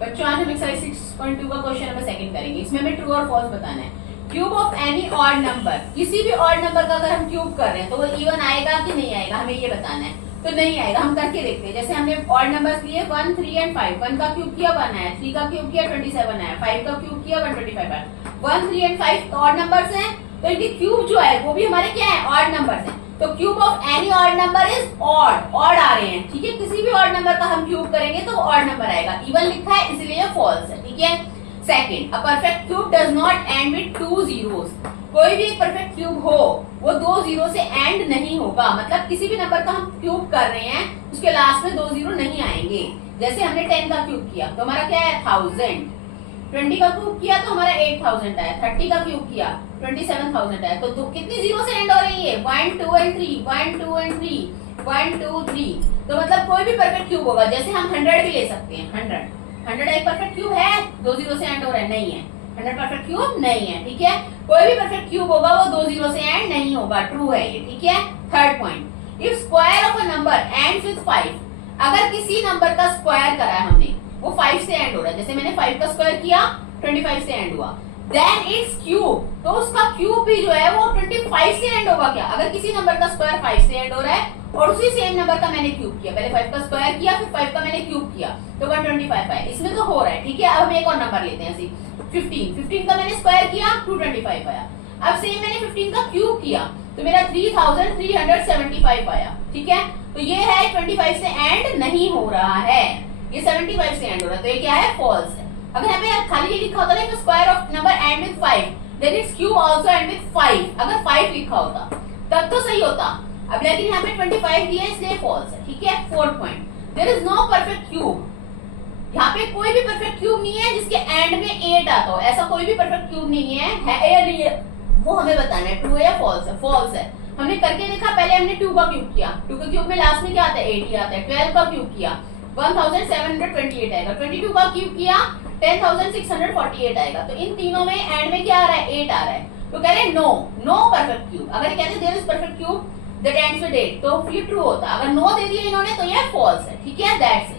बच्चों आज हम एक्सरसाइज 6.2 का क्वेश्चन नंबर सेकंड करेंगे। इसमें हमें ट्रू और फॉल्स बताना है। Cube of any odd number, किसी भी ऑड नंबर का अगर हम क्यूब कर रहे हैं तो वो इवन आएगा कि नहीं आएगा, हमें ये बताना है। तो नहीं आएगा, हम करके देखते हैं। जैसे हमने ऑड नंबर्स लिए 1, 3 एंड 5। 1 का क्यूब किया 1 आया, 3 का क्यूब किया 27 आया, 5 का क्यूब किया 125 आया। 1, 3 एंड 5 ऑड नंबर्स हैं, तो इनके क्यूब जो है वो भी हमारे क्या है, ऑड नंबर्स हैं। तो cube of any odd number is odd, odd आ रहे हैं, ठीक है। किसी भी ऑड नंबर का हम क्यूब करेंगे तो ऑड नंबर आएगा। इवन लिखा है इसलिए फॉल्स है, ठीक है। Second, a perfect cube does not and with 2 zeros। कोई भी एक परफेक्ट क्यूब हो वो 2 जीरो से एंड नहीं होगा। मतलब किसी भी नंबर का हम क्यूब कर रहे हैं उसके लास्ट में 2 जीरो नहीं आएंगे। जैसे हमने 10 का क्यूब किया तो हमारा क्या है 1000, 20 का क्यूब किया तो हमारा 8000 आया, 30 का क्यूब किया 27000 आया। तो कितनी जीरो से एंड हो रही है, 1, 2 एंड 3, 1, 2 एंड 3, 1, 2, 3। तो मतलब कोई भी परफेक्ट क्यूब होगा। जैसे हम 100 भी ले सकते हैं। 100 एक परफेक्ट क्यूब है, 2 जीरो से एंड हो रहा है, नहीं है। 100 परफेक्ट क्यूब नहीं है, ठीक है। कोई भी परफेक्ट क्यूब होगा वो 2 जीरो से एंड नहीं होगा, ट्रू है ये, ठीक है। Third point, if square of a number ends with 5, अगर किसी नंबर का स्क्वायर करा है हमने, वो 5 से एंड हो रहा है। जैसे मैंने 5 का स्क्वायर किया 25 से एंड हुआ, देन इट्स क्यूब, तो उसका क्यूब भी जो है वो 25 से एंड होगा क्या। अगर किसी नंबर का स्क्वायर 5 से एंड हो रहा है और उसी सेम नंबर का मैंने क्यूब किया, पहले 5 का स्क्वायर किया फिर 5 का मैंने क्यूब किया, तो 125 है। इसमें तो हो रहा है, ठीक है। अब हम एक और नंबर लेते हैं, ऐसे 15 का मैंने स्क्वायर किया 225 आया। अब सेम मैंने 15 का क्यूब किया तो मेरा 3375 आया, ठीक है। तो ये है 25 से एंड नहीं हो रहा है, ये 75 से एंड हो रहा है, तो ये क्या है, फॉल्स है। अगर यहाँ पे खाली ये लिखा होता ना, square of number end with 5, then it's cube also end with 5, अगर 5 लिखा होता तब तो सही होता। अब लेकिन यहाँ पे 25 दिया है इसलिए फॉल्स है, ठीक है। Fourth point, there is no perfect cube, यहाँ पे कोई भी परफेक्ट क्यूब नहीं है जिसके एंड में 8 आता हो। ऐसा कोई भी परफेक्ट क्यूब नहीं है या नहीं है, वो हमें बताना है, ट्रू है या फॉल्स है। फॉल्स है। हमने करके देखा, पहले हमने 2 का क्यूब किया, 2 के क्यूब में लास्ट में क्या आता है, 8 ही आता है। 12 का क्यूब किया 1728 आएगा। 22 का क्यूब किया 10648 आएगा। तो इन तीनों में एंड में क्या आ रहा है, 8 आ रहा है। तो कह रहे हैं नो परफेक्ट क्यूब। अगर कहते there is perfect cube that ends with 8 तो ये ट्रू होता। अगर नो दे दिया इन्होंने तो ये फॉल्स है, ठीक है। दैट्स